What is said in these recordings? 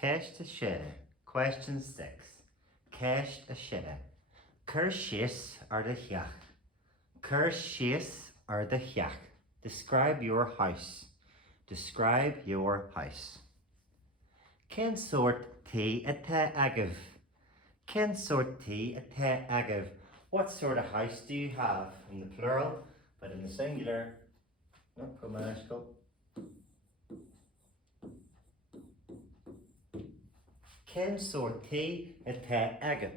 Ceist a Shire. Question 6. Ceist a Shire. Cur síos ar the theach. Cur síos ar the theach. Describe your house. Describe your house. Cén sort tea atá agah? Cén sort tea atá agah? What sort of house do you have? In the plural, but in the singular. Oh, come on, go. Cén sort tea atá agah?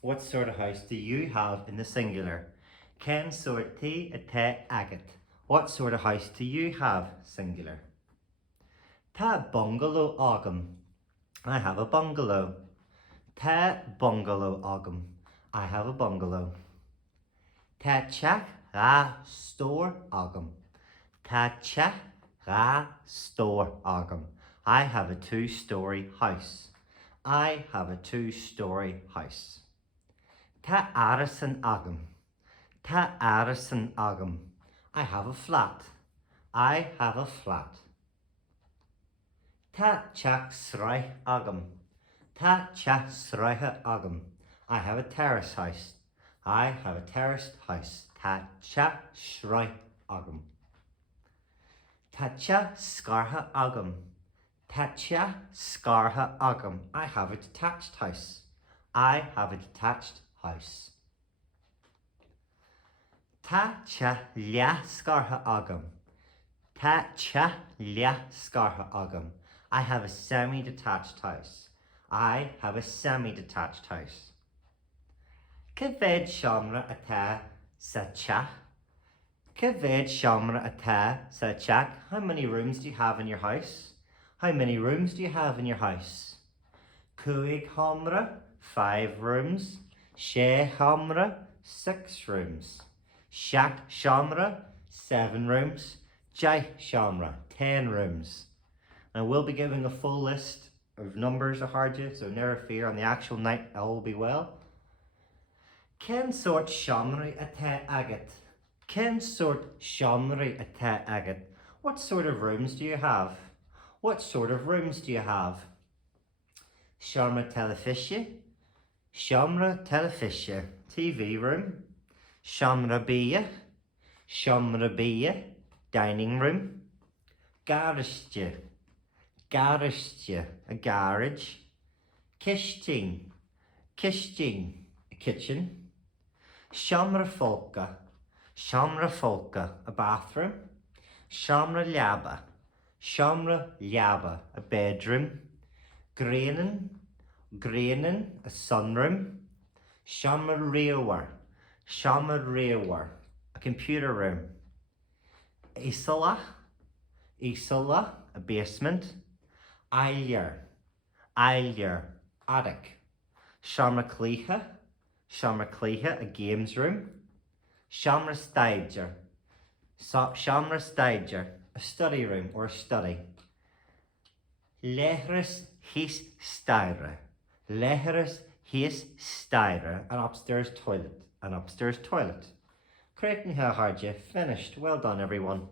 What sort of house do you have in the singular? Cén sort tea atá agah? What sort of house do you have? Singular. Tá bungalow agam. I have a bungalow. Tá bungalow agam. I have a bungalow. Tá teach store agam. Tá teach store agam. I have a 2-story house. I have a 2-story house. Tá arasan agam. Tá arasan agam. I have a flat. I have a flat. Tá teach sraith agam. Tá teach sraithe agam. I have a terrace house. I have a terraced house. Tá teach sraith agam. Tá teach scartha agam. Tá teach scartha agam. I have a detached house. I have a detached house. Tá teach leath scartha agam. Tá teach leath scartha agam. I have a semi-detached house. I have a semi-detached house. Cyfed siamra atá sa teach? Cyfed siamra atá sa teach? How many rooms do you have in your house? How many rooms do you have in your house? Cúig hamra, 5 rooms. Sé hamra, 6 rooms. Seach siamra, 7 rooms. Deich siamra, 10 rooms. I will be giving a full list of numbers I heard you, so never fear, on the actual night all will be well. Cén sort siamra atá agad? Cén sort siamra atá agad? What sort of rooms do you have? What sort of rooms do you have? Siamra telefisie. Siamra telefisie. TV room. Siamra bia. Siamra bia. Dining room. Garage. Garage, a garage. Kitchen, kitchen, a kitchen. Siamra folka, a bathroom. Siamra liaba, a bedroom. Grainen, a sunroom. Siamra reawar, a computer room. Isala, a basement. Aillier, attic. Siamra cleatha, a games room. Siamra staiger, a study room or a study. Leithris his staire, an upstairs toilet. Correct me how hard you finished. Well done, everyone.